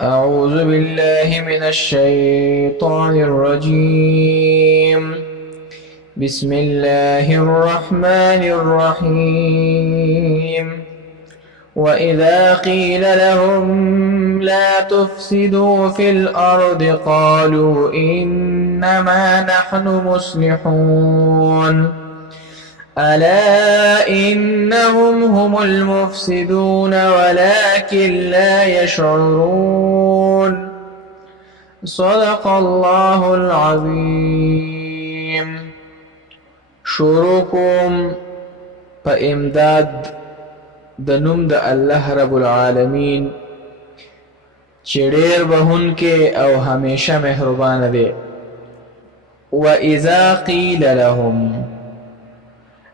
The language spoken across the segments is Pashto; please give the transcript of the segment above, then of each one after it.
أعوذ بالله من الشيطان الرجيم. بسم الله الرحمن الرحيم. وإذا قيل لهم لا تفسدوا في الأرض قالوا إنما نحن مصلحون ألا إنهم هم المفسدون ولكن لا يشعرون. صدق الله العظيم. شروكم فإمداد دنم د الله رب العالمین چې ډېر بهونکی او همیشه مهربان دی. وإذا قیل لهم،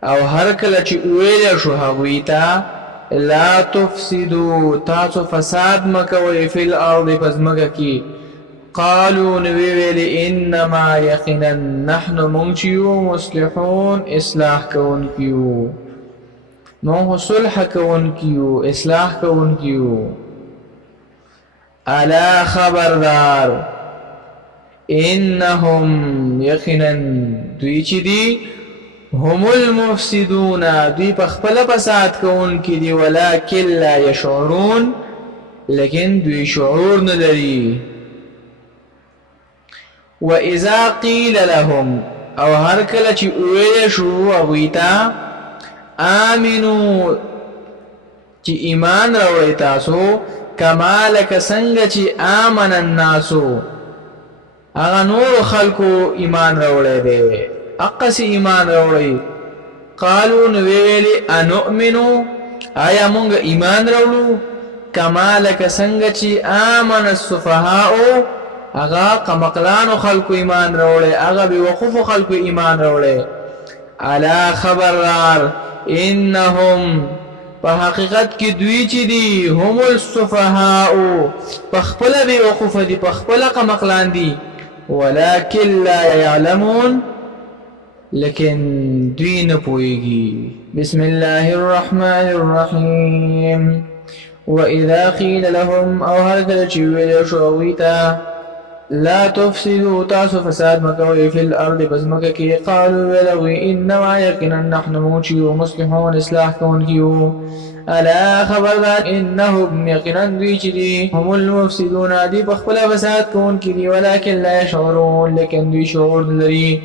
او هر کله چې ویل شو هغوی ته لا تفسدو، تاسو فساد مکوئ فی الارض، په ځمکه کې، قالو نو ویل انما یقینا نحن مونږ چې یو مصلحون، اصلاح کوونکي یو، مونږ صلح کوونکي یو، اصلاح کوونکي یو. الا خبردار، انهم یقینا دوی چې دي هم المفسدون، دوی په خپل فساد کوونکي دي، ولکن لا یشعرون، لیکن دوی شعور نه لري. واذا قیل لهم، او هر کله چې ویل شو هغوی ته آمنو، چې ایمان راوړئ تاسو، کما لکه څنګه چې آمن الناسو، هغه نور خلکو ایمان راوړی دی، اقسی ایمان راوړی. قالو نو ویلی انؤمنو، آیا مونږ ایمان راوړو، کما لکه څنګه چې آمن السفهاء، هغه قمقلانو خلکو ایمان راوړی، هغه بېوقوفو خلکو ایمان راوړی. الا خبردار، انهم په حقیقت کې دوی چې دي هم السفهاء، په خپله بېوقوفه دي، په خپله قمقلان دي، ولکن لا یعلمون، لیکن دوی نه پوهیږي. بسم الله الرحمن الرحیم. واذا قیل لهم، او هر کله چې ویل شو هغوی ته لا تفسدوا، تاسو فساد مکوئ فی الارض، په ځمکه کې، قالو ویل هغوی انما یقینا نحن مونږ چې یو مصلحون، اصلاح کوونکي یو. الا خبردار، انهم یقینا دوی چې دي هم المفسدون، دوی په خپله فساد کوونکي دي، ولکن لا یشعرون، لیکن دوی شعور نه لري.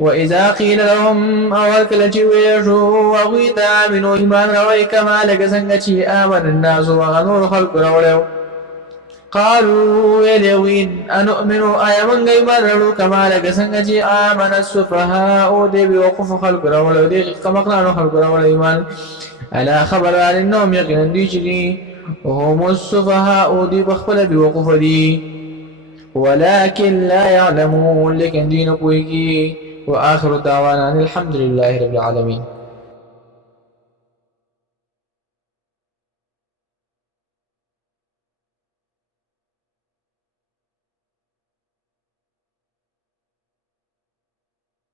واذا قیل لهم، او هر کله چې ویل شو هغوی ته آمنو، ایمان راوړئ، کما لکه څنګه چې آمن الناس، هغه نور خلکو راوړی. قالوا ویل هغوی انؤمنو، آیا مونږ ایمان راوړو، کما لکه څنګه چې آمن السفهاء، دې بېوقوفو خلکو راوړی، دې قمقلانو خلکو راوړی ایمان. الا خبردار، انهم یقینا دوی چې دي هم السفهاء، دوی په خپله بېوقوفه دي، ولكن لا يعلمون، لیکن دوی نه پوهېږي. وآخر دعوانا الحمد لله رب العالمين.